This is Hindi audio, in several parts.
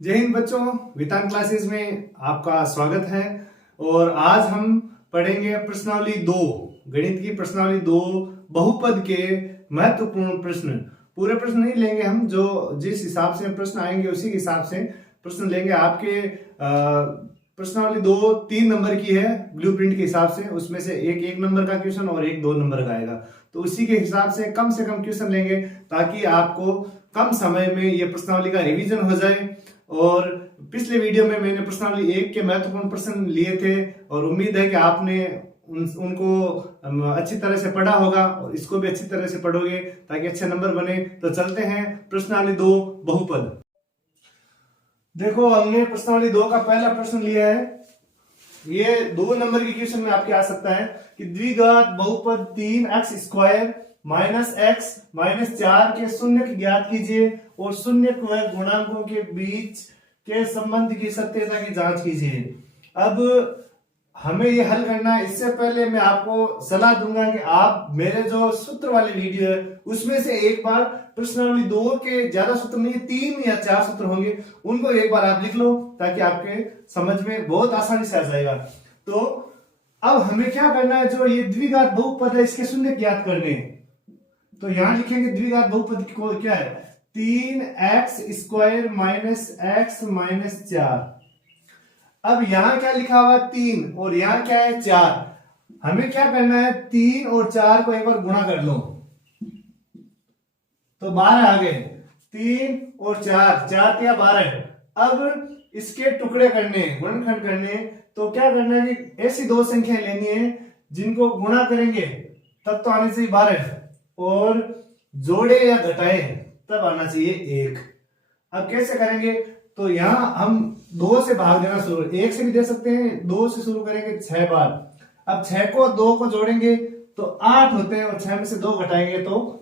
जय हिंद बच्चों, वेदांत क्लासेस में आपका स्वागत है। और आज हम पढ़ेंगे प्रश्नावली 2, गणित की प्रश्नावली 2, बहुपद के महत्वपूर्ण प्रश्न। पूरे प्रश्न नहीं लेंगे हम, जो जिस हिसाब से प्रश्न आएंगे उसी हिसाब से प्रश्न लेंगे। आपके प्रश्नावली 2 3 नंबर की है ब्लूप्रिंट के हिसाब से, उसमें से एक नंबर का क्वेश्चन और एक 2 नंबर का आएगा। तो उसी के हिसाब से कम क्वेश्चन लेंगे ताकि आपको कम समय में ये प्रश्नावली का रिवीजन हो जाए। और पिछले वीडियो में मैंने प्रश्नावली 1 के महत्वपूर्ण प्रश्न लिए थे और उम्मीद है कि आपने उनको अच्छी तरह से पढ़ा होगा और इसको भी अच्छी तरह से पढ़ोगे ताकि अच्छे नंबर बने। तो चलते हैं प्रश्नावली 2, बहुपद। देखो, हमने प्रश्नावली 2 का पहला प्रश्न लिया है। ये 2 नंबर की क्वेश्चन में आपके आ सकता है कि द्विघात बहुपद 3x² माइनस x माइनस 4 के शून्य ज्ञात कीजिए और शून्य व गुणांकों के बीच के संबंध की सत्यता की जांच कीजिए। अब हमें ये हल करना है। इससे पहले मैं आपको सलाह दूंगा कि आप मेरे जो सूत्र वाले वीडियो है उसमें से एक बार प्रश्नावली 2 के ज्यादा सूत्र नहीं, 3 या 4 सूत्र होंगे, उनको एक बार आप लिख लो ताकि आपके समझ में बहुत आसानी से आ जाएगा। तो अब हमें क्या करना है, जो ये द्विघात बहुपद है इसके शून्य ज्ञात करने हैं। तो यहां लिखेंगे द्विघात बहुपद को क्या है, 3x² माइनस x माइनस 4। अब यहां क्या लिखा हुआ 3 और यहां क्या है 4। हमें क्या करना है, 3 और 4 को एक बार गुणा कर लो तो 12 आ गए। 3 और 4, 4 या 12। अब इसके टुकड़े करने, गुणनखंड करने, तो क्या करना है कि ऐसी 2 संख्या लेनी है जिनको गुणा करेंगे तब तो आनी चाहिए 12 और जोड़े या घटाए तब आना चाहिए 1। अब कैसे करेंगे, तो यहां हम 2 से भाग देना शुरू, 1 से भी दे सकते हैं, 2 से शुरू करेंगे 6 बार। अब 6 को 2 को जोड़ेंगे तो 8 होते हैं और 6 में से 2 घटाएंगे तो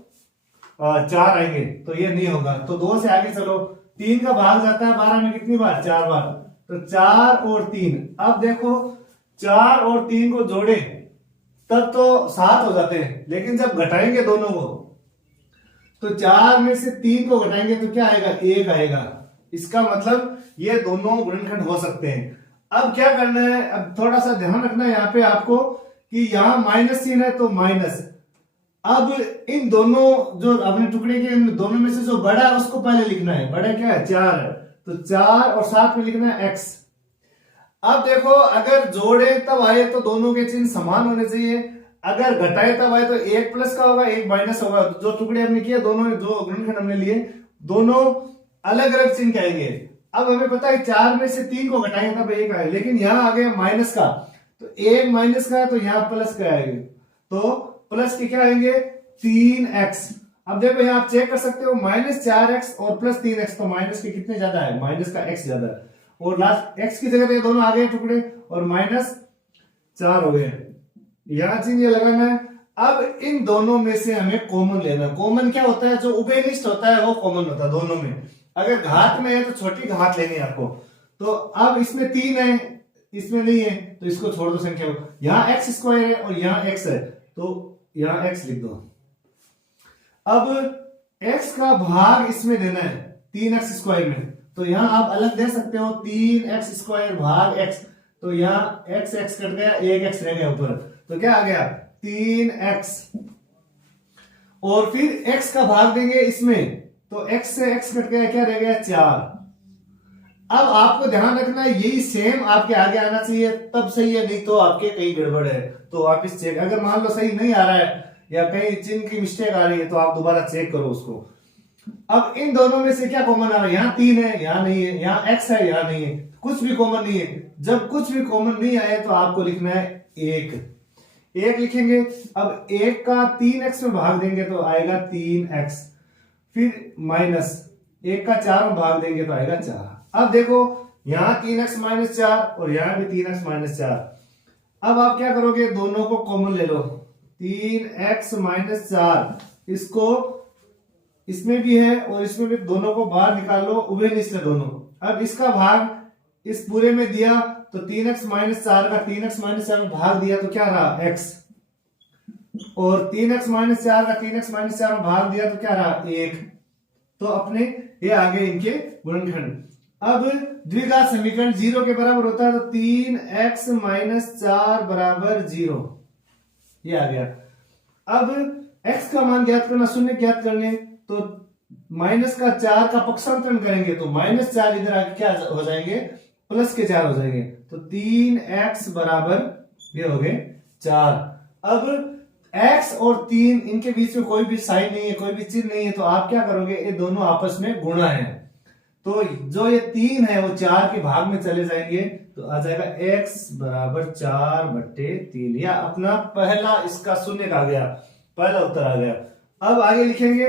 4 आएंगे, तो ये नहीं होगा। तो 2 से आगे चलो, 3 का भाग जाता है 12 में कितनी बार, 4 बार, तो 4 और 3। अब देखो 4 और 3 को जोड़े तब तो 7 हो जाते हैं, लेकिन जब घटाएंगे दोनों को तो 4 में से 3 को घटाएंगे तो क्या आएगा, 1 आएगा। इसका मतलब ये दोनों गुणनखंड हो सकते हैं। अब क्या करना है, अब थोड़ा सा ध्यान रखना है यहाँ पे आपको कि यहाँ माइनस चिन्ह है तो माइनस। अब इन दोनों जो अपने टुकड़े के इन दोनों में से जो बड़ा है उसको पहले लिखना है। बड़ा क्या है, 4 है, तो 4 और 7 में लिखना है x। अब देखो, अगर जोड़े तब आए तो दोनों के चिन्ह समान होने चाहिए, अगर घटाए तब आए तो 1 प्लस का होगा, 1 माइनस होगा। जो टुकड़े हमने किए दोनों, जो गुणनखंड हमने लिए, दोनों अलग अलग चिन्ह के आएंगे। अब हमें पता है 4 में से 3 को घटाएंगे तब 1 आए, लेकिन यहां आ गया माइनस का, तो 1 माइनस का है तो यहां प्लस का आएंगे, तो प्लस के क्या आएंगे, 3x। अब देखो यहां आप चेक कर सकते हो, -4x और +3x, तो माइनस के कितने ज्यादा है, माइनस का x ज्यादा है, और लास्ट x की जगह पे दोनों आ गए टुकड़े और -4 हो गए। यहां चिन्ह ये लगाना है। अब इन दोनों में से हमें कॉमन लेना। कॉमन क्या होता है, जो उभयनिष्ठ होता है वो कॉमन होता है दोनों में। अगर घात में है तो छोटी घात लेनी है आपको। तो अब इसमें 3 है, इसमें नहीं है, तो इसको छोड़ दो संख्या को। यहाँ x² है और यहाँ x है, तो यहाँ x लिख दो। अब x का भाग इसमें देना है 3x² में, तो यहां आप अलग दे सकते हो, 3x² भाग x, तो यहाँ x कट गया, 1x रह गया ऊपर, तो क्या आ गया 3x। और फिर x का भाग देंगे इसमें, तो x से x कट गया, क्या रह गया 4। अब आपको ध्यान रखना है यही सेम आपके आगे आना चाहिए तब सही है, नहीं तो आपके कहीं गड़बड़ है तो वापिस चेक। अगर मान लो सही नहीं आ रहा है या कहीं चिन्ह की मिस्टेक आ रही है तो आप दोबारा चेक करो उसको। अब इन दोनों में से क्या कॉमन आ रहा है, यहाँ 3 है, यहाँ नहीं है, यहाँ x है, यहाँ नहीं है, कुछ भी कॉमन नहीं है। जब कुछ भी कॉमन नहीं आए तो आपको लिखना है 1 लिखेंगे। अब 1 का 3x में भाग देंगे तो आएगा 3x, फिर माइनस 1 का 4 में भाग देंगे तो आएगा 4। अब देखो यहां 3x माइनस 4 और यहां भी 3x माइनस 4। अब आप क्या करोगे, दोनों को कॉमन ले लो, 3x माइनस 4, इसको इसमें भी है और इसमें भी, दोनों को बाहर निकाल लो, उभयनिष्ठ है दोनों। अब इसका भाग इस पूरे में दिया तो 3x माइनस 4 का 3x माइनस 4 में भाग दिया तो क्या रहा x, और 3x माइनस 4 का 3x माइनस 4 में भाग दिया तो क्या रहा 1। तो अपने ये आगे इनके गुणनखंड। अब द्विघात समीकरण 0 के बराबर होता है, तो 3x माइनस 4 बराबर 0, ये आ गया। अब x का मान ज्ञात करना, शून्य ज्ञात करने, तो माइनस का 4 का पक्षांतरण करेंगे तो -4 इधर आके क्या हो जाएंगे, +4 हो जाएंगे। तो 3x बराबर ये हो गए 4। अब x और 3 इनके बीच में कोई भी साइन नहीं है, कोई भी चिन्ह नहीं है, तो आप क्या करोगे, ये दोनों आपस में गुणा है, तो जो ये 3 है वो 4 के भाग में चले जाएंगे, तो आ जाएगा x बराबर 4/3, या अपना पहला इसका शून्य आ गया, पहला उत्तर आ गया। अब आगे लिखेंगे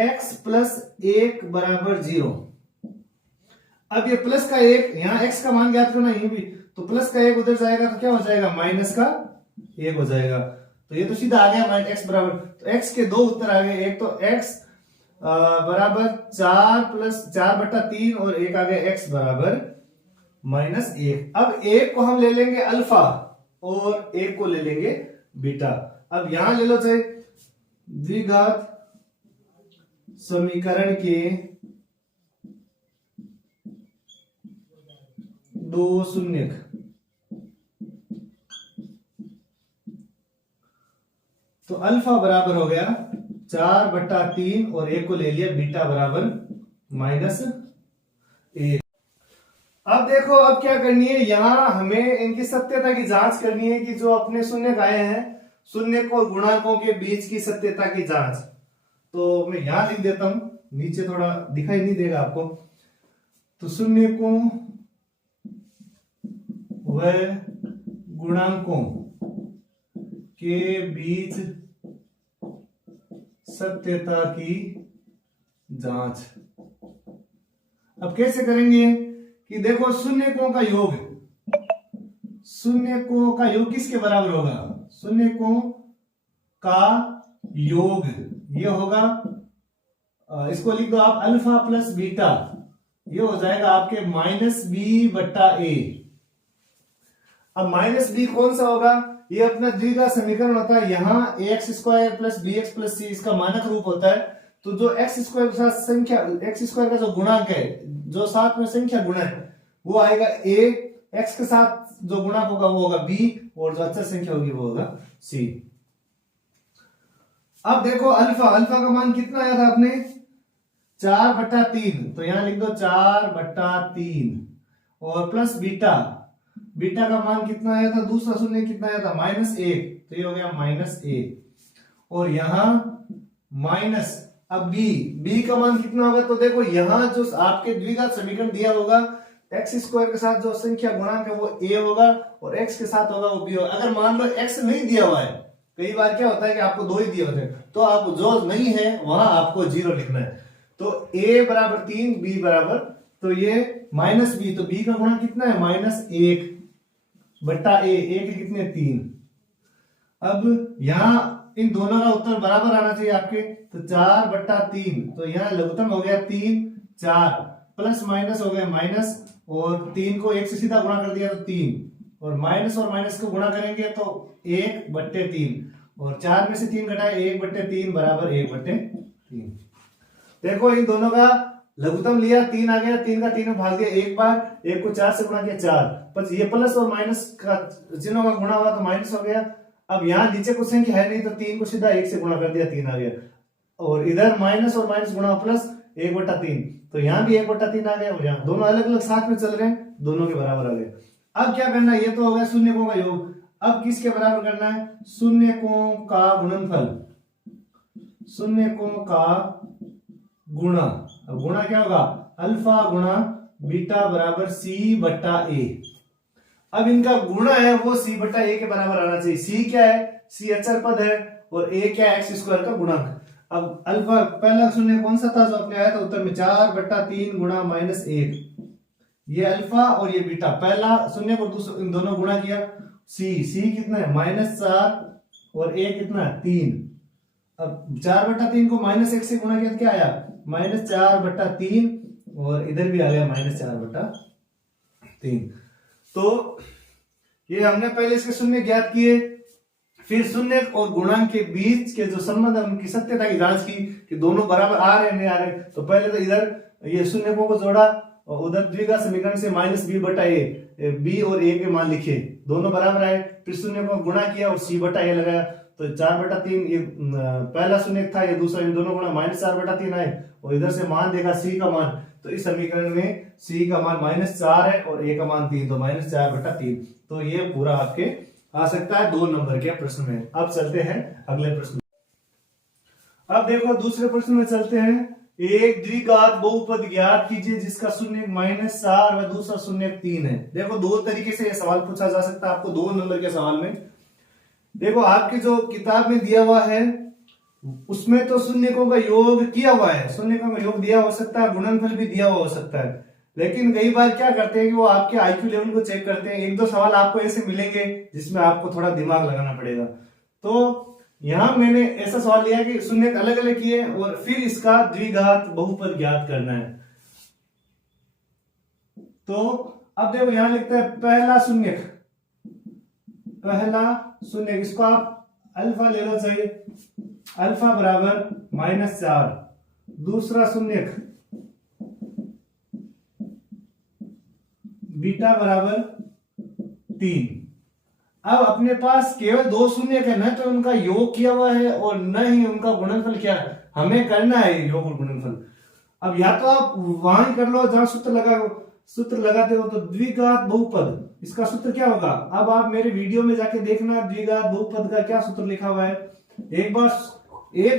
x + 1 बराबर 0। अब ये प्लस का 1, यहाँ x का मान ज्ञात करना, यही भी तो प्लस का 1 उधर जाएगा तो क्या हो जाएगा, माइनस का 1 हो जाएगा। तो ये तो सीधा आ गया x बराबर, तो x के दो उत्तर आ गए, एक तो x बराबर 4 + 4/3 और एक आ गया x बराबर -1। अब एक को हम ले लेंगे अल्फा और एक को ले लेंगे बीटा। अब यहां ले लो चाहे द्विघात समीकरण के दो शून्यक, तो अल्फा बराबर हो गया 4/3 और एक को ले लिया बीटा बराबर -1। अब देखो, अब क्या करनी है, यहां हमें इनकी सत्यता की जांच करनी है कि जो अपने शून्य आए हैं, शून्य और गुणांकों के बीच की सत्यता की जांच। तो मैं यहां लिख देता हूं, नीचे थोड़ा दिखाई नहीं देगा आपको। तो शून्य को व गुणांकों के बीच सत्यता की जांच। अब कैसे करेंगे कि देखो, शून्यकों का योग, शून्यकों का योग किसके बराबर होगा, शून्यकों का योग ये होगा, इसको लिख दो आप अल्फा प्लस बीटा, ये हो जाएगा आपके -b/a। अब -b कौन सा होगा, ये अपना द्विघात समीकरण होता है, यहाँ ax² + bx + c इसका मानक रूप होता है। तो जो x² के साथ संख्या, x² का जो गुणांक है, जो साथ में संख्या गुणा है, वो आएगा a, x के साथ जो गुणांक होगा वो होगा b, और जो अचर संख्या होगी वो होगा c। अब देखो अल्फा का मान कितना आया था आपने, 4/3, तो यहां लिख दो 4/3, और प्लस बीटा का मान कितना आया था, दूसरा शून्य कितना आया था, -1, तो ये हो गया -1, और यहां माइनस, अब b का मान कितना होगा, तो देखो यहां जो आपके द्विघात समीकरण दिया होगा, x² के साथ जो संख्या गुणांक है वो a होगा, और x के साथ होगा वो b होगा। अगर मान लो x नहीं दिया हुआ है, कई बार क्या होता है कि आपको 2 ही दिए होते हैं, तो आप जो नहीं है वहां आपको 0 लिखना है। तो a बराबर 3, b बराबर, तो ये -b, तो b का गुणा कितना है, -1/a, a के कितने 3। अब यहां इन दोनों का उत्तर बराबर आना चाहिए आपके, तो 4/3, तो यहाँ लघुत्तम हो गया 3, 4 प्लस माइनस हो गया माइनस, और 3 को 1 से सीधा गुणा कर दिया तो 3, और माइनस को गुणा करेंगे तो 1/3, और 4 में से 3 घटाए 1/3 बराबर 1/3। देखो इन दोनों का लघुत्तम लिया, 3 आ गया, 3 का 3 में भाग दिया एक बार, 1 को 4 से गुणा किया 4, पर ये प्लस और माइनस का चिन्हों का गुणा हुआ तो माइनस हो गया। अब यहाँ नीचे कुछ संख्या है नहीं, तो 3 को सीधा 1 से गुणा कर दिया, 3 आ गया, और इधर माइनस और माइनस गुणा प्लस 1/3, तो यहाँ भी 1/3 आ गया, और यहाँ दोनों अलग अलग साथ में चल रहे हैं, दोनों के बराबर आ गए। अब क्या करना है, ये तो हो गया शून्यकों का योग, अब किसके बराबर करना है, शून्यकों का गुणनफल, शून्यकों का गुणा। अब गुणा क्या होगा, अल्फा गुणा बीटा बराबर c/a। अब इनका गुणा है वो c/a के बराबर आना चाहिए। c क्या है, c अचर पद है, और a क्या है, x² का गुणक। अब अल्फा पहला शून्य कौन सा था जो अपने आया था उत्तर में, 4/3 गुणा -1, ये अल्फा और ये बीटा, पहला शून्य को इन दोनों गुणा किया, c कितना है, -4, और a कितना है 3। अब 4/3 को -1 से गुणा किया तो क्या आया, -4/3, और इधर भी आ गया -4/3। तो ये हमने पहले इसके शून्य ज्ञात किए, फिर शून्य और गुणांक के बीच के जो संबंध है उनकी सत्यता की जांच की कि दोनों बराबर आ रहे हैं नहीं आ रहे। तो पहले तो इधर ये शून्यकों को जोड़ा, और उधर द्विघात समीकरण से माइनस बी बटा ए, बी और ए के मान लिखे, दोनों बराबर आए, फिर शून्य को गुणा किया और सी बटा ए लगाया, तो 4/3 ये पहला शून्य था, ये दूसरा, ये दोनों गुणा -4/3 आए, और इधर से मान देखा सी का मान, तो इस समीकरण में सी का मान -4 है और ए का मान 3, तो -4/3। तो ये पूरा आपके आ सकता है 2 नंबर के प्रश्न में। अब चलते हैं अगले प्रश्न। अब देखो दूसरे प्रश्न में चलते हैं। एक द्विघात बहुपद ज्ञात कीजिए जिसका शून्य -4 व दूसरा शून्य 3 है। देखो 2 तरीके से यह सवाल पूछा जा सकता है आपको 2 नंबर के सवाल में। देखो आपकी जो किताब में दिया हुआ है उसमें तो शून्यकों का योग किया हुआ है, शून्यकों का योग दिया हो सकता है, गुणनफल भी दिया हुआ हो सकता है, लेकिन कई बार क्या करते हैं कि वो आपके आईक्यू लेवल को चेक करते हैं। 1-2 सवाल आपको ऐसे मिलेंगे जिसमें आपको थोड़ा दिमाग लगाना पड़ेगा। तो यहां मैंने ऐसा सवाल लिया कि शून्य अलग अलग किए और फिर इसका द्विघात बहुपद ज्ञात करना है। तो अब देखो यहां लिखते हैं पहला शून्य, इसको आप अल्फा लेना चाहिए, अल्फा बराबर -4, दूसरा शून्य बीटा बराबर 3। अब अपने पास केवल 2 शून्य है, न तो उनका योग किया हुआ है और न ही उनका गुणनफल क्या है, हमें करना है योग और गुणनफल। अब या तो आप वहां ही कर लो जहां सूत्र लगाते हो, तो द्विघात बहुपद इसका सूत्र क्या होगा। अब आप मेरे वीडियो में जाके देखना द्विघात बहुपद का क्या सूत्र लिखा हुआ है। एक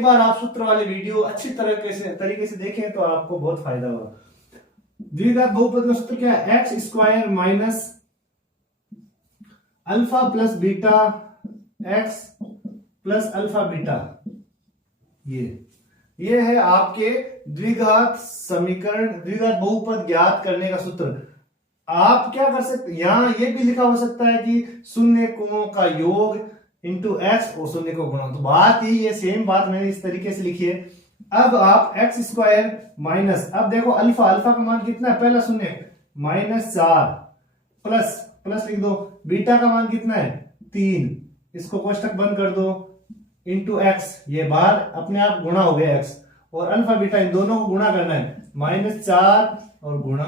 बार आप सूत्र वाले वीडियो अच्छी तरीके से देखें तो आपको बहुत फायदा होगा। द्विघात बहुपद का सूत्र क्या है, x² minus alpha plus beta x plus alpha beta. ये है आपके द्विघात समीकरण, द्विघात बहुपद ज्ञात करने का सूत्र। आप क्या कर सकते, यहां ये भी लिखा हो सकता है कि शून्यकों का योग इंटू एक्स और शून्य को गुणा, तो बात ही ये सेम बात मैंने इस तरीके से लिखी है। अब आप x² माइनस, अब देखो अल्फा का मान कितना है, पहला शून्य -4 प्लस लिख दो, बीटा का मान कितना है 3, इसको कोष्टक बंद कर दो, इंटू एक्स, ये बाहर अपने आप गुणा हो गया x, और अल्फा बीटा इन दोनों को गुणा करना है, -4 और गुणा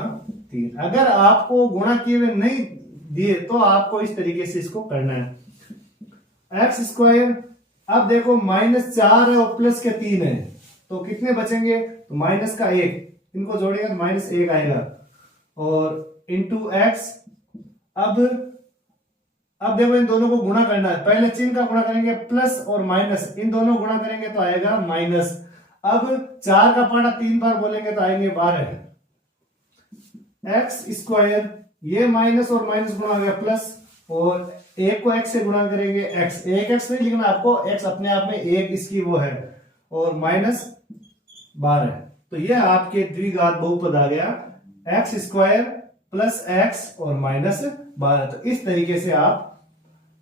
3। अगर आपको गुणा किए हुए नहीं दिए तो आपको इस तरीके से इसको करना है, x²। अब देखो -4 है और प्लस के 3 है, तो कितने बचेंगे, तो माइनस का 1, इनको जोड़ेगा तो -1 आएगा, और इंटू एक्स। अब देखो इन दोनों को गुणा करना है, पहले चिन्ह का गुणा करेंगे, प्लस और माइनस इन दोनों गुणा करेंगे तो आएगा माइनस। अब 4 का पढ़ा 3 बार बोलेंगे तो आएंगे 12। x², ये माइनस और माइनस गुणा हो गया प्लस, और 1 को x से गुणा करेंगे x, 1x नहीं लिखना आपको, x अपने आप में 1 इसकी वो है, और -12। तो ये आपके द्विघात बहुपद आ गया, x² प्लस x और -12। तो इस तरीके से आप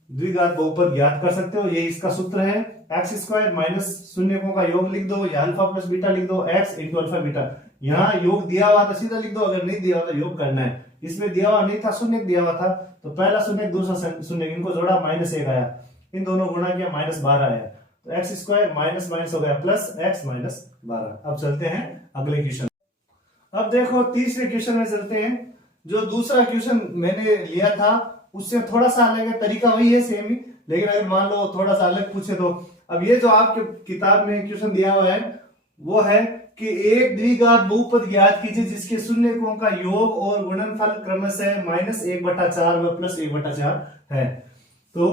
द्विघात बहुपद ज्ञात कर सकते हो। ये इसका सूत्र है, x² माइनस शून्यकों का योग लिख दो, या अल्फा प्लस बीटा लिख दो, x इंटू अल्फा बीटा। यहाँ योग दिया हुआ था सीधा लिख दो, अगर नहीं दिया हुआ तो योग करना है। इसमें दिया हुआ नहीं था, शून्य दिया हुआ था, तो पहला शून्य दूसरा शून्य इनको जोड़ा -1 आया, इन दोनों गुणा किया -12 आया, तो x² माइनस हो गया प्लस x -12। अब चलते हैं अगले क्वेश्चन। अब देखो तीसरे क्वेश्चन में चलते हैं। जो दूसरा क्वेश्चन मैंने लिया था उससे थोड़ा सा अलग है, तरीका वही है सेम ही, लेकिन अगर मान लो थोड़ा सा अलग पूछे तो। अब ये जो आपके किताब में क्वेश्चन दिया हुआ है वो है कि एक द्विघात बहुपद ज्ञात कीजिए जिसके शून्यकों का योग और गुणनफल क्रमशः -1/4 व +1/4 है। तो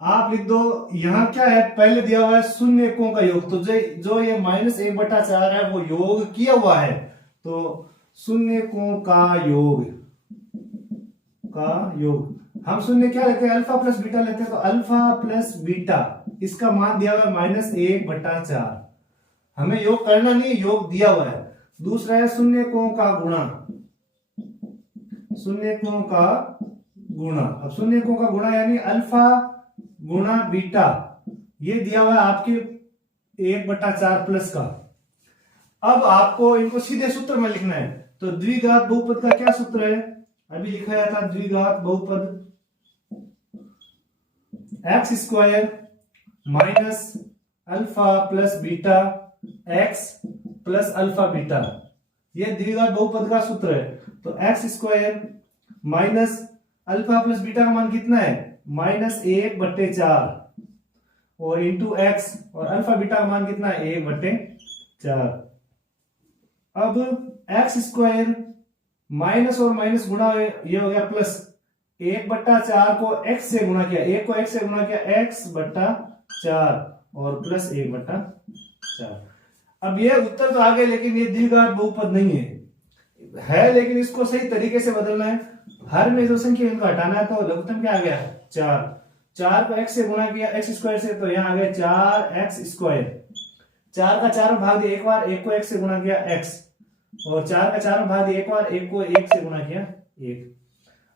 आप लिख दो, यहां क्या है, पहले दिया हुआ है शून्यकों का योग, तो जो ये -1/4 है वो योग किया हुआ है, तो शून्यकों का योग हम शून्य क्या लेते हैं, अल्फा प्लस बीटा लेते हैं, तो अल्फा प्लस बीटा इसका मान दिया हुआ है -1/4। हमें योग करना नहीं, योग दिया हुआ है। दूसरा है शून्यकों का गुणा, अब शून्यकों का गुणा यानी अल्फा गुणा बीटा, ये दिया हुआ है आपके 1/4 प्लस का। अब आपको इनको सीधे सूत्र में लिखना है, तो द्विघात बहुपद का क्या सूत्र है, अभी लिखाया था द्विघात बहुपद x² minus alpha plus beta x plus alpha beta, ये द्विघात बहुपद का सूत्र है। तो x square minus alpha plus beta का मान कितना है, -1/4 और इंटू एक्स, और अल्फा बीटा का मान कितना है, 1/4। अब एक्स स्क्वायर माइनस और माइनस गुणा ये हो गया प्लस, 1/4 को x से गुणा किया, 1 को x से गुणा किया, x/4 और प्लस 1/4। अब ये उत्तर तो आ गए, लेकिन ये द्विघात बहुपद नहीं है, लेकिन इसको सही तरीके से बदलना है। हर में जो संख्या इनको हटाना है, तो लघुत्तम क्या आ गया, 4 को x से गुणा किया x स्क्वायर से, तो यहाँ आ गया 4x²। 4 का 4 भाग दिया एक बार, 1 को x से गुणा किया x, और 4 का 4 भाग दिया एक बार, 1 को 1 से गुणा किया 1।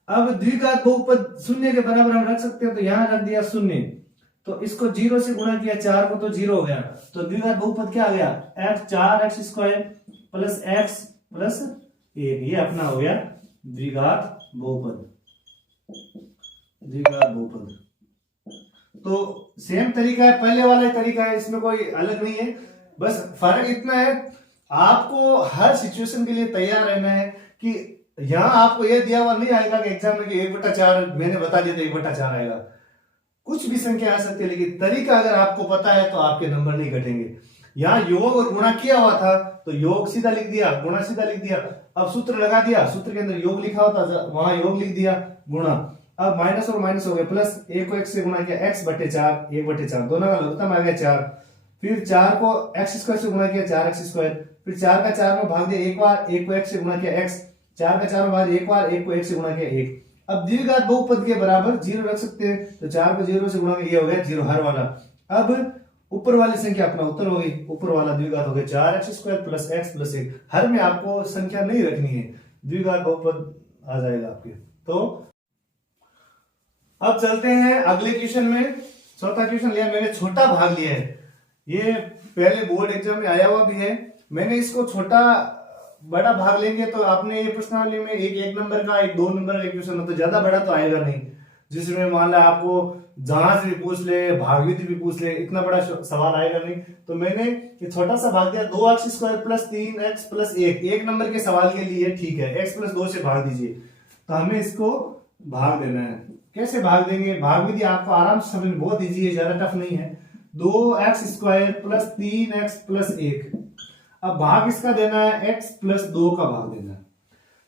अब द्विघात बहुपद शून्य के बराबर हम रख सकते हो, तो यहां रख दिया 0, तो इसको 0 से गुणा किया 4 को, तो 0 हो गया। तो द्विघात बहुपद क्या आ गया, 4x² प्लस x प्लस 1, ये अपना हो गया द्विघात बहुपद। द्विघात बहुपद तो सेम तरीका है, पहले वाला ही तरीका है, इसमें कोई अलग नहीं है। बस फर्क इतना है, आपको हर सिचुएशन के लिए तैयार रहना है कि यहां आपको यह दिया हुआ नहीं आएगा कि एग्जाम में कि 1/4 मैंने बता दिया था 1/4 आएगा, कुछ भी संख्या आ सकती है, लेकिन तरीका अगर आपको पता है तो आपके नंबर नहीं घटेंगे। यहाँ योग और गुणा किया हुआ था, तो योग सीधा लिख दिया, गुणा सीधा लिख दिया। अब सूत्र लगा दिया, सूत्र के अंदर योग लिखा होता, वहां योग लिख दिया, गुणा। अब माइनस और माइनस हो गया प्लस, 1 को x से गुणा किया, x/4 1/4, दोनों का लघुत्तम आ गया 4। फिर 4 को x² से गुणा किया, 4x²। फिर 4 का 4 में भाग दिया एक बार, 1 को x से गुणा किया x, 4 का 4 में भाग दिया एक बार, 1 को 1 से गुणा किया 1। अब द्विघात बहुपद के बराबर 0 रख सकते हैं, तो 4 को 0 से गुणा किया, ये हो गया 0 हर वाला। अब ऊपर वाली संख्या अपना उत्तर हो गई, ऊपर वाला द्विघात हो गया 4x² प्लस x प्लस 1। हर में आपको संख्या नहीं रखनी है, द्विघात बहुपद आ जाएगा आपके। तो अब चलते हैं अगले क्वेश्चन में। चौथा क्वेश्चन लिया मैंने, छोटा भाग लिया है, ये पहले बोर्ड एग्जाम में आया हुआ भी है। मैंने इसको छोटा बड़ा भाग लेंगे तो आपने ये प्रश्नावली में एक नंबर का, एक 2 नंबर का क्वेश्चन हो, तो ज्यादा बड़ा तो आएगा नहीं, जिसमें मान ला आपको जहां से भी पूछ ले, भागविधि भी पूछ ले, इतना बड़ा सवाल आएगा नहीं। तो मैंने ये छोटा सा भाग दिया, 2x² plus 3x plus 1, 1 number के सवाल के लिए ठीक है, x प्लस 2 से भाग दीजिए। तो हमें इसको भाग देना है। कैसे भाग देंगे, भाग विधि आपको आराम से समझ में बहुत इजी है, ज्यादा टफ नहीं है। 2x² plus 3x plus 1। अब भाग इसका देना है, x प्लस 2 का भाग देना है।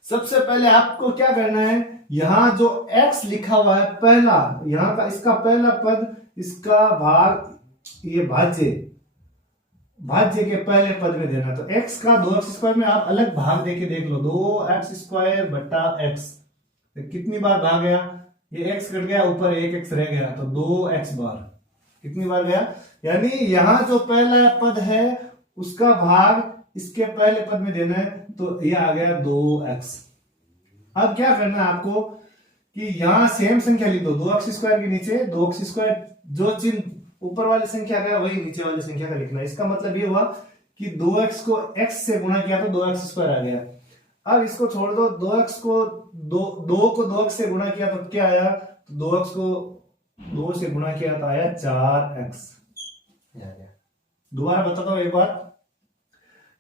सबसे पहले आपको क्या करना है, यहां जो x लिखा हुआ है पहला, यहां का इसका पहला पद, इसका भाग, ये भाज्य, भाज्य के पहले पद में देना। तो x का 2x² में आप अलग भाग देके देख लो, 2x² बटा x, तो कितनी बार भाग गया, ये x कट गया, ऊपर 1x रह गया, तो 2x बार, कितनी बार गया, यानी यहां जो पहला पद है उसका भाग इसके पहले पद में देना है, तो ये आ गया 2x। अब क्या करना है आपको कि यहां सेम संख्या लिख दो, 2x² के नीचे 2x², जो चिन्ह ऊपर वाली संख्या का वही नीचे वाली संख्या का लिखना है। इसका मतलब ये हुआ कि 2x को x से गुणा किया तो 2x² आ गया। अब इसको छोड़ दो, 2x को 2 को 2x से गुणा किया तो क्या आया, तो 2x को 2 से गुणा किया तो आया 4x। दोबारा बताता हूं एक बार,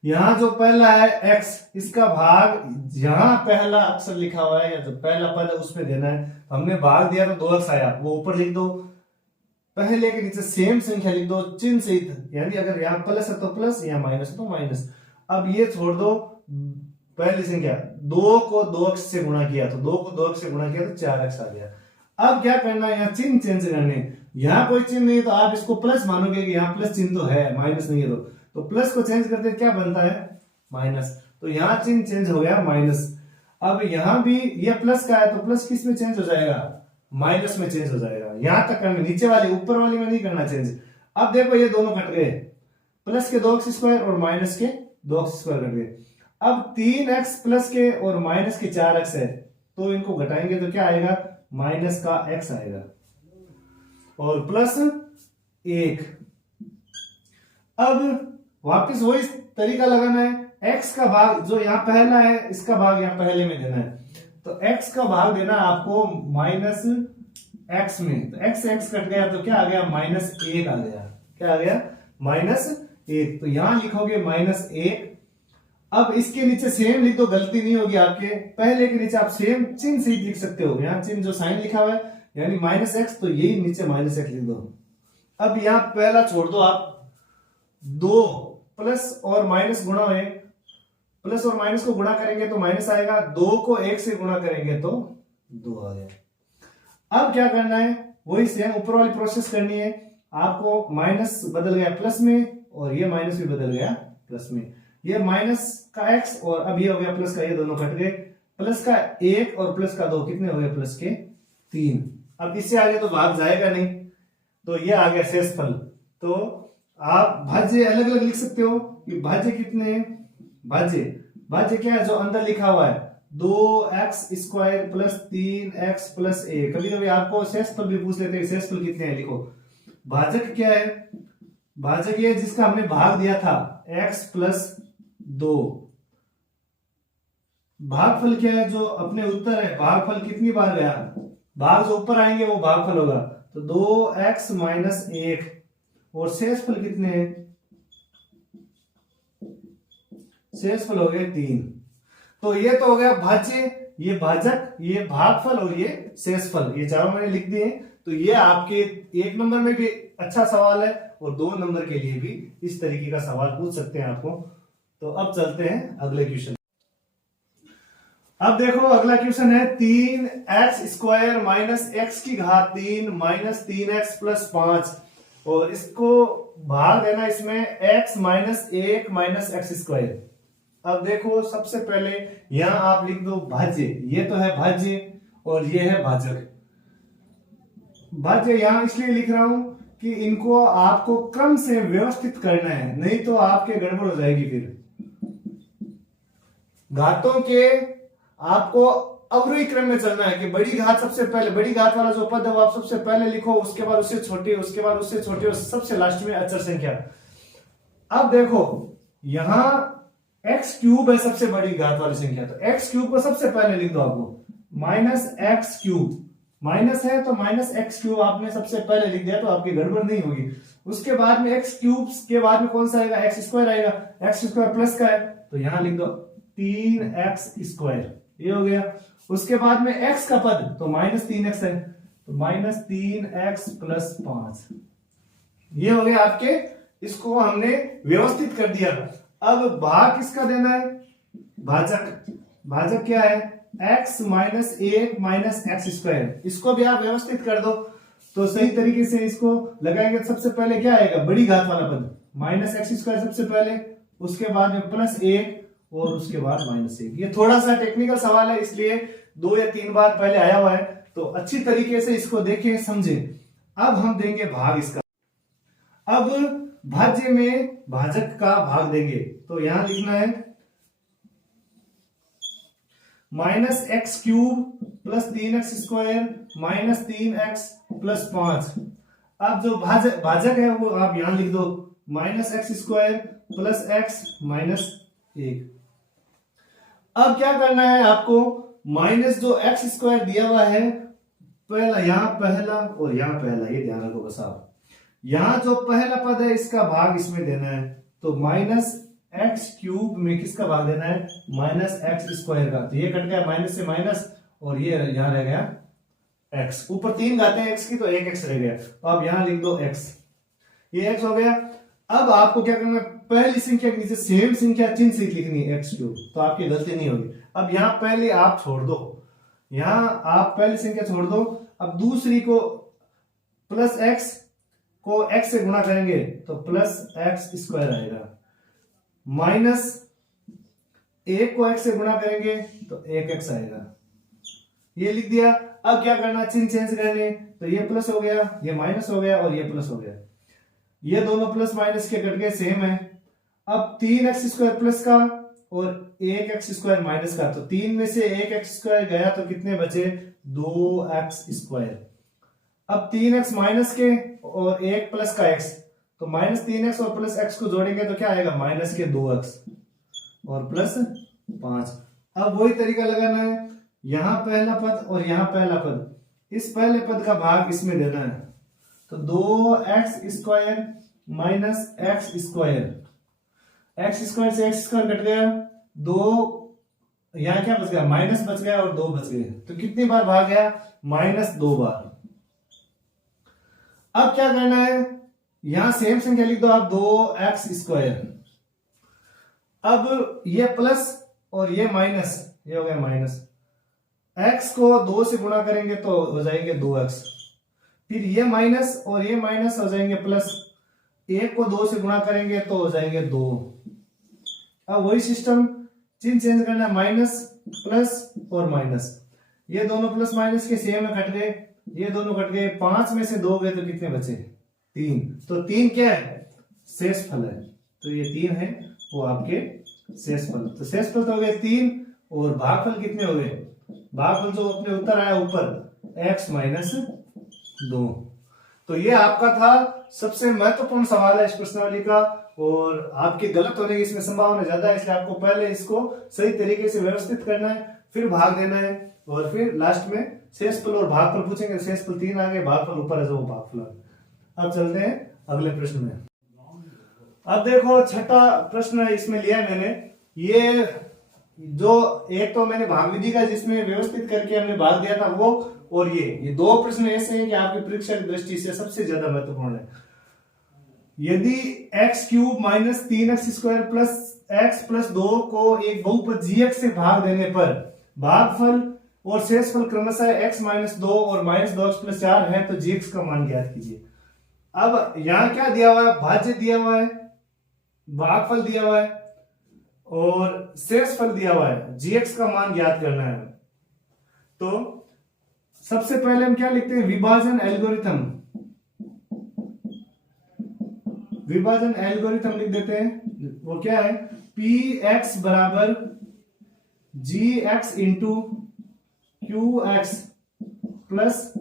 यहां जो पहला है x, इसका भाग यहां पहला अक्षर लिखा हुआ है या जो पहला पद है उसमें देना है। हमने भाग दिया तो 2x आया, वो ऊपर लिख दो, पहले के नीचे सेम संख्या लिख दो चिन्ह सहित, यानी अगर यहाँ प्लस है तो प्लस, या माइनस है तो माइनस। अब ये छोड़ दो, पहली संख्या 2 को 2x से गुणा किया, तो 2 को 2x से गुणा किया तो 4x आ गया। अब क्या करना है, यहाँ चिन्ह चेंज करने, यहाँ कोई चिन्ह नहीं तो आप इसको प्लस मानोगे कि यहाँ प्लस चिन्ह तो है, माइनस नहीं है, तो प्लस को चेंज करते क्या बनता है, माइनस। तो यहाँ चिन्ह चेंज हो गया माइनस। अब यहाँ भी ये प्लस का है, तो प्लस किस में चेंज हो जाएगा, माइनस में चेंज हो जाएगा। यहां तक करना, नीचे वाली ऊपर वाली में नहीं करना चेंज। अब देखो ये दोनों कट गए, प्लस के 2x² और माइनस के 2x² कट गए। अब 3x प्लस के और माइनस के 4x है, तो इनको घटाएंगे तो क्या आएगा, माइनस का x आएगा और प्लस 1। अब वापस वही तरीका लगाना है, x का भाग जो यहाँ पहला है, इसका भाग यहाँ पहले में देना है, तो x का भाग देना आपको माइनस x में, तो x कट गया तो क्या आ गया, -1 आ गया। क्या आ गया, -1। तो यहां लिखोगे -1, अब इसके नीचे सेम लिख दो, गलती नहीं होगी आपके। पहले के नीचे आप सेम चिन्ह से लिख सकते हो, यहाँ चिन्ह जो साइन लिखा हुआ है यानी -x, तो यही नीचे -x लिख दो। अब यहाँ पहला छोड़ दो आप, 2 प्लस और माइनस गुणा है, प्लस और माइनस को गुणा करेंगे तो माइनस आएगा, 2 को 1 से गुणा करेंगे तो 2 आ गया। अब क्या करना है, वही सेम ऊपर वाली प्रोसेस करनी है आपको। माइनस बदल गया प्लस में और ये माइनस भी बदल गया प्लस में। ये माइनस का x और अब ये हो गया प्लस का, ये दोनों कट गए। प्लस का 1 और प्लस का 2 कितने हो गए, प्लस के 3। अब इससे आगे तो भाग जाएगा नहीं, तो ये आ गया शेषफल। तो आप भाज्य अलग अलग लिख सकते हो कि भाज्य कितने हैं। भाज्य क्या है, जो अंदर लिखा हुआ है 2x² plus 3x plus a। कभी कभी आपको शेषफल भी पूछ लेते हैं, शेषफल कितने हैं लिखो। भाजक क्या है, भाजक ये जिसका हमने भाग दिया था x प्लस 2। भागफल क्या है, जो अपने उत्तर है, भागफल कितनी बार गया, भाग जो ऊपर आएंगे वो भागफल होगा, तो 2x माइनस 1। और शेषफल कितने हैं, शेषफल हो गए 3। तो ये तो हो गया भाज्य, ये भाजक, ये भागफल और ये शेषफल, ये चारों मैंने लिख दिए। तो ये आपके 1 नंबर में भी अच्छा सवाल है और 2 नंबर के लिए भी इस तरीके का सवाल पूछ सकते हैं आपको। तो अब चलते हैं अगले क्वेश्चन। अब देखो अगला क्वेश्चन है 3x² माइनस x की घात 3 माइनस 3x प्लस 5, और इसको भाग देना इसमें x माइनस 1 माइनस x²। अब देखो सबसे पहले यहां आप लिख दो भाज्य, ये तो है भाज्य और ये है भाजक। भाज्य यहां इसलिए लिख रहा हूं कि इनको आपको क्रम से व्यवस्थित करना है, नहीं तो आपके गड़बड़ हो जाएगी। फिर घातों के आपको अवरोही क्रम में चलना है कि बड़ी घात सबसे पहले, बड़ी घात वाला जो पद है वो आप सबसे पहले लिखो, उसके बाद उससे छोटी, उसके बाद उससे छोटी और सबसे लास्ट में अचर संख्या। अब देखो यहां x³ है सबसे बड़ी घात वाली संख्या, तो x³ को सबसे पहले लिख दो आपको, माइनस x³। माइनस है तो माइनस x³ आपने सबसे पहले लिख दिया तो आपकी गड़बड़ नहीं होगी। उसके बाद में x³ के बाद में कौन सा आएगा, x² आएगा, x² प्लस का है तो यहां लिख दो 3x², ये हो गया। उसके बाद में x का पद तो माइनस 3x है, तो माइनस 3x प्लस 5, ये हो गया आपके। इसको हमने व्यवस्थित कर दिया। अब भाग किसका देना है, भाजक। भाजक क्या है, x माइनस 1 माइनस x²। इसको भी आप व्यवस्थित कर दो तो सही तरीके से इसको लगाएंगे। सबसे पहले क्या आएगा, बड़ी घात वाला पद माइनस x² सबसे पहले, उसके बाद में प्लस 1 और उसके बाद -1। ये थोड़ा सा टेक्निकल सवाल है इसलिए 2 या 3 बार पहले आया हुआ है, तो अच्छी तरीके से इसको देखें समझें। अब हम देंगे भाग इसका। अब भाज्य में भाजक का भाग देंगे तो यहां लिखना है -x³ plus 3x² minus 3x plus 5। अब जो भाजक है वो आप यहां लिख दो -x² प्लस x माइनस 1। अब क्या करना है आपको, माइनस जो x² दिया हुआ है, पहला यहां पहला और यहां पहला, ये ध्यान रखो बस आप। यहां जो पहला पद है इसका भाग इसमें देना है, तो -x³ में किसका भाग देना है, -x² का। तो ये कट गया माइनस से माइनस और ये यहां रह गया x। ऊपर 3 घातें हैं x की तो 1 x रह गया, तो आप यहां लिख दो x, ये x हो गया। अब आपको क्या करना है, पहली संख्या के नीचे सेम संख्या चिन्ह से लिखनी है x³, तो आपकी गलती नहीं होगी। अब यहां पहले आप छोड़ दो, यहां आप पहली संख्या छोड़ दो। अब दूसरी को प्लस x को x से गुणा करेंगे तो प्लस x² आएगा, माइनस 1 को x से गुणा करेंगे तो 1x आएगा, ये लिख दिया। अब क्या करना, चिन्ह चेंज करने, तो ये प्लस हो गया, ये माइनस हो गया और ये प्लस हो गया। ये दोनों प्लस माइनस के कट गए, सेम है। अब 3x² प्लस का और 1x² माइनस का, तो 3 में से 1x² गया तो कितने बचे, 2x²। अब 3x माइनस के और 1 प्लस का x, तो -3x और प्लस x को जोड़ेंगे तो क्या आएगा, माइनस के 2x और प्लस 5। अब वही तरीका लगाना है, यहां पहला पद और यहां पहला पद, इस पहले पद का भाग इसमें देना है, तो 2x² माइनस x²। x² से x² कट गया, दो, यहाँ क्या बच गया, माइनस बच गया और 2 बच गए, तो कितनी बार भाग गया, -2 बार। अब क्या करना है, यहां सेम संख्या लिख दो आप, 2x²। अब ये प्लस और ये माइनस, ये हो गया माइनस, x को 2 से गुणा करेंगे तो हो जाएंगे 2x, फिर ये माइनस और ये माइनस हो जाएंगे प्लस, 1 को 2 से गुणा करेंगे तो हो जाएंगे 2। अब वही सिस्टम, चिन्ह चेंज करना है, माइनस प्लस और माइनस, ये दोनों प्लस माइनस के सेम में कट गए, ये दोनों कट गए, 5 में से 2 गए तो कितने बचे, 3। तो 3 क्या है, शेषफल है, तो ये 3 है वो आपके शेषफल। तो शेषफल तो हो गए 3, और भागफल कितने हो गए, भागफल जो अपने उत्तर आया ऊपर, x-2। तो ये आपका था सबसे महत्वपूर्ण सवाल है इस प्रश्नावली का, और आपके गलत होने की इसमें संभावना ज्यादा है, इसलिए आपको पहले इसको सही तरीके से व्यवस्थित करना है, फिर भाग देना है, और फिर लास्ट में शेषफल और भागफल पूछेंगे। शेषफल 3 आ गए, भागफल ऊपर है जो भागफल। अब चलते हैं अगले प्रश्न में। अब देखो छठा प्रश्न इसमें लिया है मैंने, ये जो एक तो मैंने भाग विधि का जिसमें व्यवस्थित करके हमने भाग दिया था वो, और ये 2 प्रश्न ऐसे हैं कि आपकी परीक्षा की दृष्टि से सबसे ज्यादा महत्वपूर्ण है। यदि x³ minus 3x² plus x plus 2 को एक बहुपद gx से भाग देने पर भागफल और शेषफल क्रमशः x-2 और -2x प्लस 4 है, तो gx का मान ज्ञात कीजिए। अब यहां क्या दिया हुआ है, भाज्य दिया हुआ है, भागफल दिया हुआ है और शेषफल दिया हुआ है, gx का मान ज्ञात करना है। तो सबसे पहले हम क्या लिखते हैं, विभाजन एल्गोरिथम, विभाजन एल्गोरिथम लिख देते हैं। वो क्या है, px बराबर gx into qx plus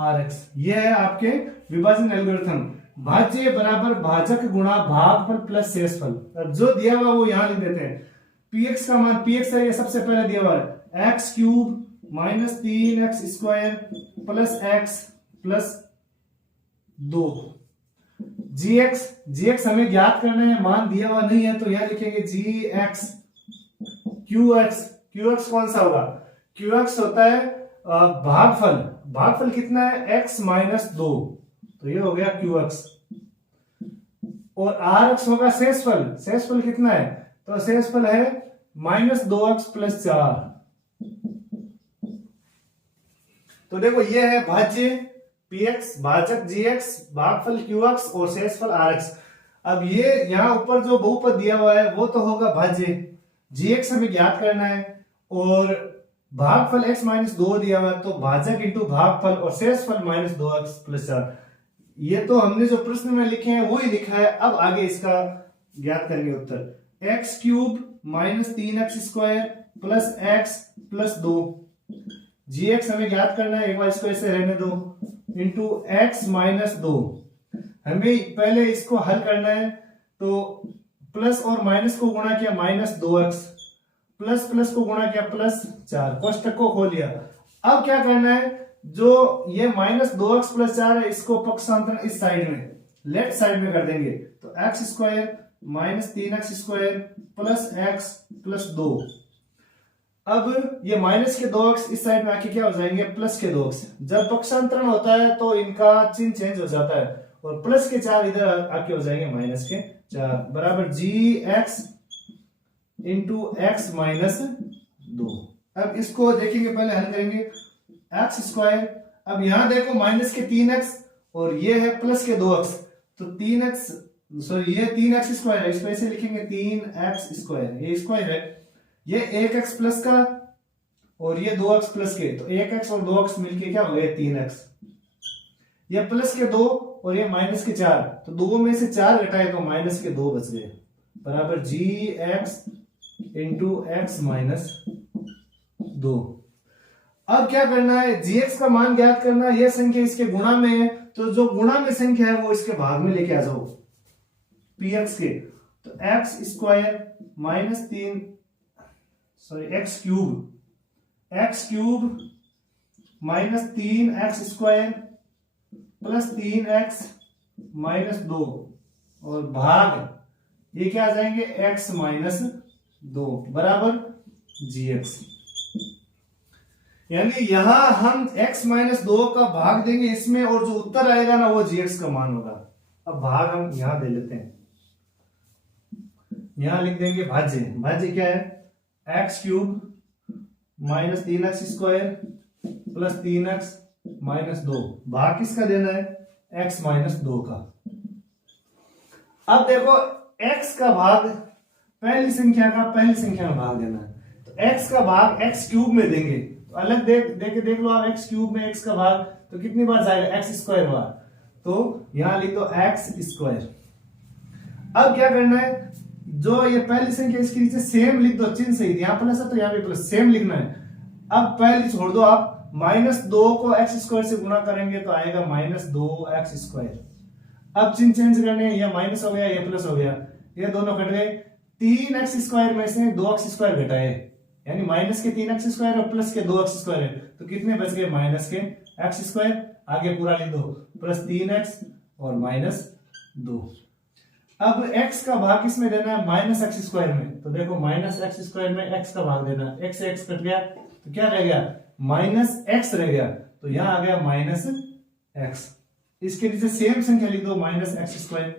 rx, ये है आपके विभाजन एल्गोरिथम। भाज्य बराबर भाजक गुणा भागफल प्लस शेषफल। अब जो दिया हुआ वो यहां लिख देते हैं। px का मान, px है ये सबसे पहले दिया हुआ है, x³ minus 3x² plus x plus 2। gx हमें ज्ञात करना है, मान दिया हुआ नहीं है तो यहां लिखेंगे gx। qx कौन सा होगा, qx होता है भागफल, भागफल कितना है, x-2, तो ये हो गया qx। और rx होगा शेषफल, शेषफल कितना है, तो शेषफल है -2x प्लस 4। तो देखो ये है भाज्य px, भाजक gx, भागफल qx और शेषफल rx। अब ये यहां ऊपर जो बहुपद दिया हुआ है वो तो होगा भाज्य, gx हमें ज्ञात करना है, और भागफल x-2 दिया हुआ है तो भाजक इंटू भागफल और शेषफल -2x प्लस 4। ये तो हमने जो प्रश्न में लिखे हैं वो ही लिखा है। अब आगे इसका ज्ञात करेंगे उत्तर, x³ minus 3x² plus x plus 2, gx हमें ज्ञात करना है, एक बार इसको ऐसे रहने दो, इंटू x-2। हमें पहले इसको हल करना है, तो प्लस और माइनस को गुणा किया -2x, प्लस प्लस को गुणा किया प्लस 4, कोष्टक को खोल लिया। अब क्या करना है, जो ये -2x प्लस 4 है इसको पक्षांतर इस साइड में, लेफ्ट साइड में कर देंगे, तो x² minus 3x² plus x plus 2। अब ये माइनस के 2x इस साइड में आके क्या हो जाएंगे, प्लस के 2x। जब पक्षांतरण होता है तो इनका चिन्ह चेंज हो जाता है, और प्लस के 4 इधर आके हो जाएंगे माइनस के 4, बराबर gx इंटू x-2। अब इसको देखेंगे, पहले हल करेंगे, x²। अब यहां देखो माइनस के 3x और ये है प्लस के 2x, तो 3x, सॉरी ये 3x² है, इसको ऐसे लिखेंगे 3x², ये स्क्वायर है, ये 1x प्लस का और ये 2x प्लस के, तो 1x और 2x मिलके क्या हो गए 3x। ये प्लस के 2 और ये माइनस के 4, तो 2 में से 4 घटाए तो माइनस के 2 बच गए, बराबर gx इंटू x-2। अब क्या करना है, gx का मान ज्ञात करना है, यह संख्या इसके गुणा में है, तो जो गुणा में संख्या है वो इसके भाग में लेके आ जाओ px के, तो x² minus 3 minus 3x² plus 3x minus 2, और भाग ये क्या आ जाएंगे x-2। 2 बराबर gx। यानी यहां हम x माइनस 2 का भाग देंगे इसमें, और जो उत्तर आएगा ना वो gx का मान होगा। अब भाग हम यहां दे लेते हैं, यहां लिख देंगे भाज्य। भाज्य क्या है, x cube minus 3x square plus 3x minus 2। भाग किसका देना है, x माइनस 2 का। अब देखो x का भाग पहली संख्या का पहली संख्या में भाग देना है, तो x का भाग x क्यूब में देंगे, तो अलग देख लो आप, x क्यूब में x का भाग तो कितनी बार जाएगा, x स्क्वायर बार, तो यहां लिख दो x स्क्वायर। अब क्या करना है, जो ये पहली संख्या इसके नीचे सेम लिख दो, चिन्ह सही, यहां प्लस है तो यहां भी प्लस, सेम लिखना है। अब पहली छोड़ दो आप, माइनस 2 को x स्क्वायर से गुणा करेंगे तो आएगा माइनस 2x स्क्वायर। अब चिन्ह चेंज करने, ये माइनस हो गया ये प्लस हो गया, ये दोनों कट गए। 3x स्क्वायर में से 2x स्क्वायर घटाए, यानी माइनस के 3x स्क्वायर और प्लस के 2x स्क्वायर है, तो कितने बच गए, माइनस के x स्क्वायर। आगे पूरा लिख दो, प्लस 3x और माइनस 2। अब x का भाग किसमें देना है, माइनस x स्क्वायर में, तो देखो माइनस x स्क्वायर में x का भाग देना, x से x कट गया तो क्या रह गया, माइनस x रह गया, तो यहां आ गया माइनस x। इसके नीचे सेम संख्या लिख दो, माइनस x स्क्वायर।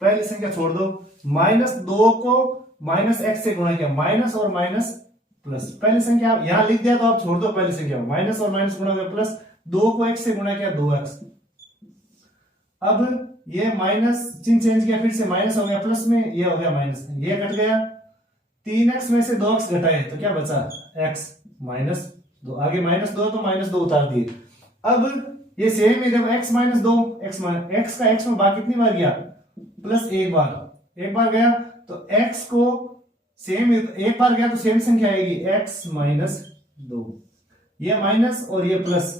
पहली संख्या छोड़ दो, माइनस 2 को माइनस x से गुणा किया, माइनस और माइनस प्लस। पहली संख्या यहां लिख दिया तो आप छोड़ दो पहली संख्या, माइनस और माइनस गुणा किया प्लस, 2 को x से गुणा किया 2x। अब ये माइनस चिन्ह चेंज किया, फिर से माइनस हो गया प्लस में, ये हो गया माइनस, ये कट गया। 3x में से 2x घटाए तो क्या बचा, x माइनस 2। आगे माइनस 2 तो माइनस 2 उतार दिए। अब ये सेम है, देखो x माइनस 2, x का x में भाग कितनी बार गया, प्लस एक बार गया, तो x को सेम एक बार गया तो सेम संख्या आएगी, x माइनस 2। ये माइनस और ये प्लस,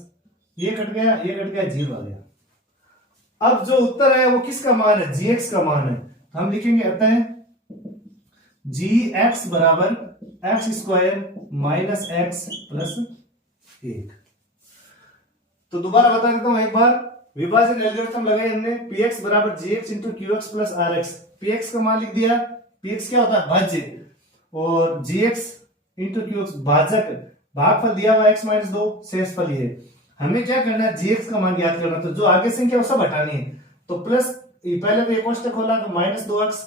ये कट गया 0 आ गया। अब जो उत्तर है वो किसका मान है, gx का मान है, तो हम लिखेंगे अतः gx बराबर x square minus x plus 1। तो दोबारा बता देता हूं एक बार, विभाजन एल्गोरिथम लगाए हमने, px बराबर gx into qx plus rx। px का मान लिख दिया, px क्या होता है, भाज्य, और gx इंटू qx भाजक, भागफल दिया हुआ x माइनस 2, शेषफल ये। हमें क्या करना है, gx का मान ज्ञात करना, तो जो आगे संख्या वो सब हटानी है। तो प्लस, पहले तो एक कोष्टक खोला तो माइनस 2x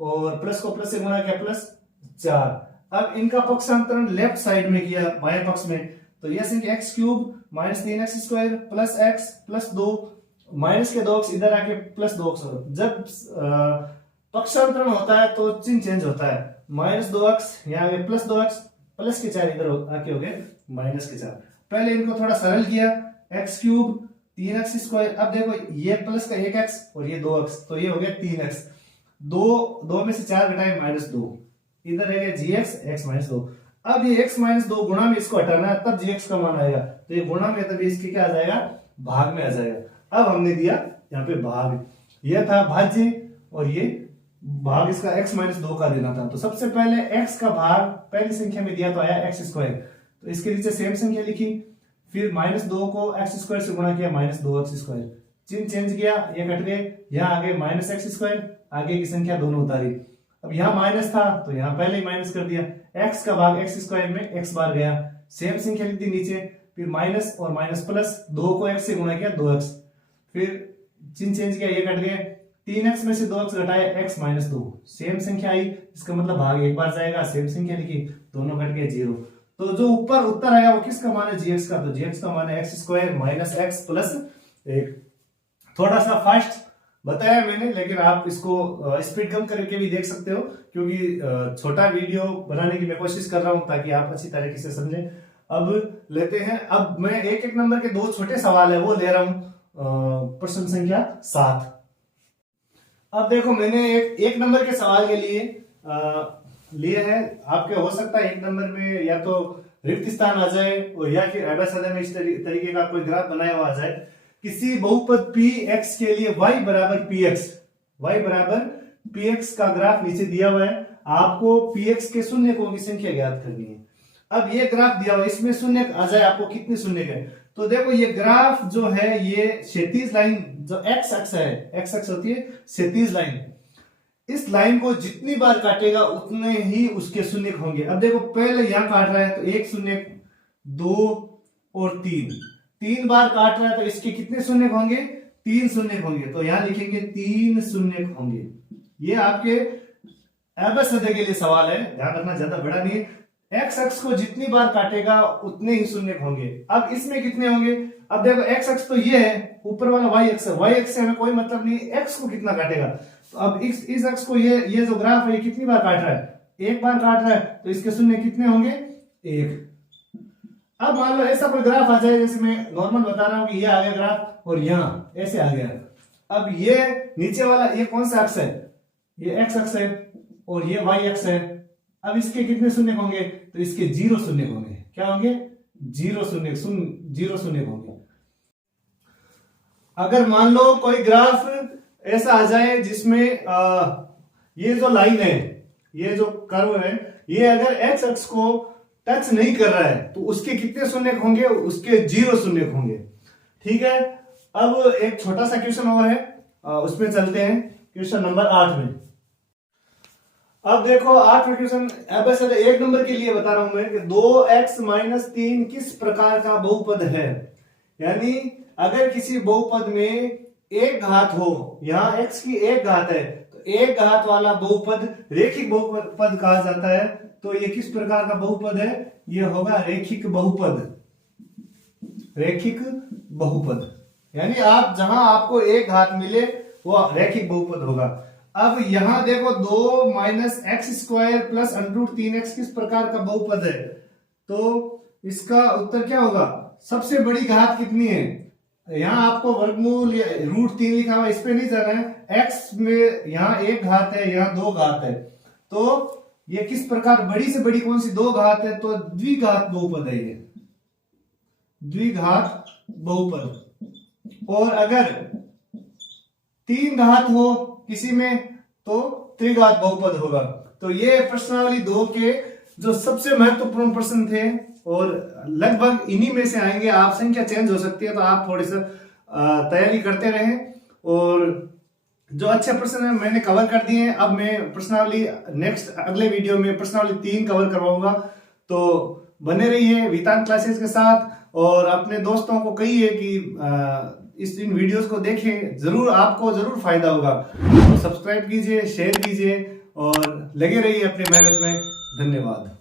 और प्लस को प्लस से गुणा किया प्लस 4। अब इनका पक्षांतरण लेफ्ट साइड में किया, बाएं पक्ष में, तो यह संख्या x cube minus 3x square plus x plus 2, minus के 2x इधर आके प्लस 2x। जब पक्षांतरण होता है तो चिन्ह चेंज होता है, माइनस 2x यहाँ आगे प्लस 2x, प्लस के 4 इधर आके हो गए माइनस के 4। पहले इनको थोड़ा सरल किया, x क्यूब 3x स्क्वायर। अब देखो ये प्लस का 1x और ये 2x, तो ये हो गया 3x। 2 में से 4 घटाए माइनस 2, इधर है gx x माइनस 2। अब ये x माइनस 2 गुणा में इसको हटाना है, तब gx का मान आएगा, तो ये गुणा में तब इसके क्या आ जाएगा, भाग में आ जाएगा। अब हमने दिया यहाँ पे भाग, यह था भाज्य और ये भाग इसका x माइनस 2 का देना था। तो सबसे पहले x का भाग पहली संख्या में दिया तो आया x स्क्वायर, तो इसके नीचे सेम संख्या लिखी, फिर माइनस 2 को x स्क्वायर से गुणा किया माइनस 2x स्क्वायर, चिन्ह चेंज किया, ये कट गए, यहाँ आगे माइनस x स्क्वायर, आगे की संख्या दोनों उतारी। अब यहाँ माइनस था तो यहाँ पहले ही माइनस कर दिया, x का भाग x स्क्वायर में x बार गया, सेम संख्या लिख दी नीचे, फिर माइनस और माइनस प्लस, 2 को x से गुणा किया 2x, फिर चिन्ह चेंज किया, ये कट गए, 3x में से 2x घटाए x माइनस 2, सेम संख्या आई, इसका मतलब भाग एक बार जाएगा, सेम संख्या लिखी, दोनों कट गए 0। तो जो ऊपर उत्तर आया वो किसका मान है, gx का, तो gx का मान है x square minus x plus 1। थोड़ा सा फास्ट बताया मैंने, लेकिन आप इसको स्पीड कम करके भी देख सकते हो, क्योंकि छोटा वीडियो बनाने की मैं कोशिश कर रहा हूं ताकि आप अच्छी तरीके से समझें। अब लेते हैं, अब मैं एक एक नंबर के 2 छोटे सवाल है वो ले रहा हूं, प्रश्न संख्या 7। अब देखो मैंने एक नंबर के सवाल के लिए लिए है, आपके हो सकता है एक नंबर में या तो रिक्त स्थान आ जाए और या फिर अभ्यास में इस तरीके का कोई ग्राफ बनाया हुआ आ जाए। किसी बहुपद px के लिए y बराबर px का ग्राफ नीचे दिया हुआ है, आपको px के शून्यकों की संख्या ज्ञात करनी है। अब ये ग्राफ दिया हुआ है, इसमें शून्य आ जाए, आपको कितने शून्य है, तो देखो ये ग्राफ जो है ये क्षैतिज लाइन जो x अक्ष है, x अक्ष होती है क्षैतिज लाइन, इस लाइन को जितनी बार काटेगा उतने ही उसके शून्य होंगे। अब देखो पहले यहां काट रहा है तो 1 शून्य, 2 और 3 बार काट रहा है तो इसके कितने शून्य होंगे? 3 शून्य होंगे। तो यहां लिखेंगे 3 शून्य होंगे। ये आपके एबीसीडी के लिए सवाल है, ध्यान रखना, ज्यादा बड़ा नहीं है। एक्स अक्ष को जितनी बार काटेगा उतने ही शून्य होंगे। अब इसमें कितने होंगे? अब देखो एक्स अक्ष तो ये है, ऊपर वाला वाई अक्ष है, वाई अक्ष से हमें कोई मतलब नहीं, एक्स को कितना काटेगा। तो अब इस अक्ष को ये जो ग्राफ है ये कितनी बार काट रहा है? 1 बार काट रहा है, तो इसके शून्य कितने होंगे? 1। अब मान लो ऐसा कोई ग्राफ आ जाए, जैसे मैं नॉर्मल बता रहा हूं कि ये आ गया ग्राफ और यहां ऐसे आ गया। अब ये नीचे वाला ये कौन सा अक्ष है? ये एक्स अक्ष है और ये वाई अक्ष है। अब इसके कितने शून्य होंगे? तो इसके 0 शून्य होंगे। क्या होंगे? 0 शून्य होंगे। अगर मान लो कोई ग्राफ ऐसा आ जाए जिसमें ये जो लाइन है, ये जो कर्व है, ये अगर एक्स अक्ष को टच नहीं कर रहा है तो उसके कितने शून्य होंगे? उसके 0 शून्य होंगे। ठीक है। अब एक छोटा सा क्वेश्चन और है, उसमें चलते हैं, क्वेश्चन नंबर 8 में। अब देखो 8वां क्वेश्चन एबीसीडी 1 नंबर के लिए बता रहा हूं मैं कि 2x - 3 किस प्रकार का बहुपद है। यानी अगर किसी बहुपद में एक घात हो, यहां x की एक घात है, तो एक घात वाला बहुपद रेखिक बहुपद कहा जाता है। तो ये किस प्रकार का बहुपद है? ये होगा रेखिक बहुपद। रेखिक बहुपद यानी आप जहां आपको एक घात मिले वो रेखिक बहुपद होगा। अब यहां देखो 2 - x² + √3x किस प्रकार का बहुपद है? तो इसका उत्तर क्या होगा? सबसे बड़ी घात कितनी है? यहां आपको वर्गमूल या √3 लिखा हुआ, इस पे नहीं चल रहा है। x में यहां एक घात है, यहां 2 घात है, तो ये किस प्रकार, बड़ी से बड़ी कौन सी 2 घात है? तो द्विघात बहुपद है ये, द्विघात बहुपद। और अगर 3 घात हो किसी में तो त्रिघात बहुपद होगा। तो ये प्रश्नावली 2 के जो सबसे महत्वपूर्ण प्रश्न थे और लगभग इन्हीं में से आएंगे। आप संख्या चेंज हो सकती है तो आप थोड़ी सा तैयारी करते रहें। और जो अच्छे प्रश्न है मैंने कवर कर दिए हैं। अब मैं प्रश्नावली नेक्स्ट अगले वीडियो में प्रश्नावली 3 कवर करवाऊंगा। तो बने रहिए वेदांत क्लासेस के साथ और अपने दोस्तों को कहिए कि इन वीडियोस को देखें, जरूर आपको जरूर फायदा होगा। तो सब्सक्राइब कीजिए, शेयर कीजिए और लगे रहिए अपनी मेहनत में। धन्यवाद।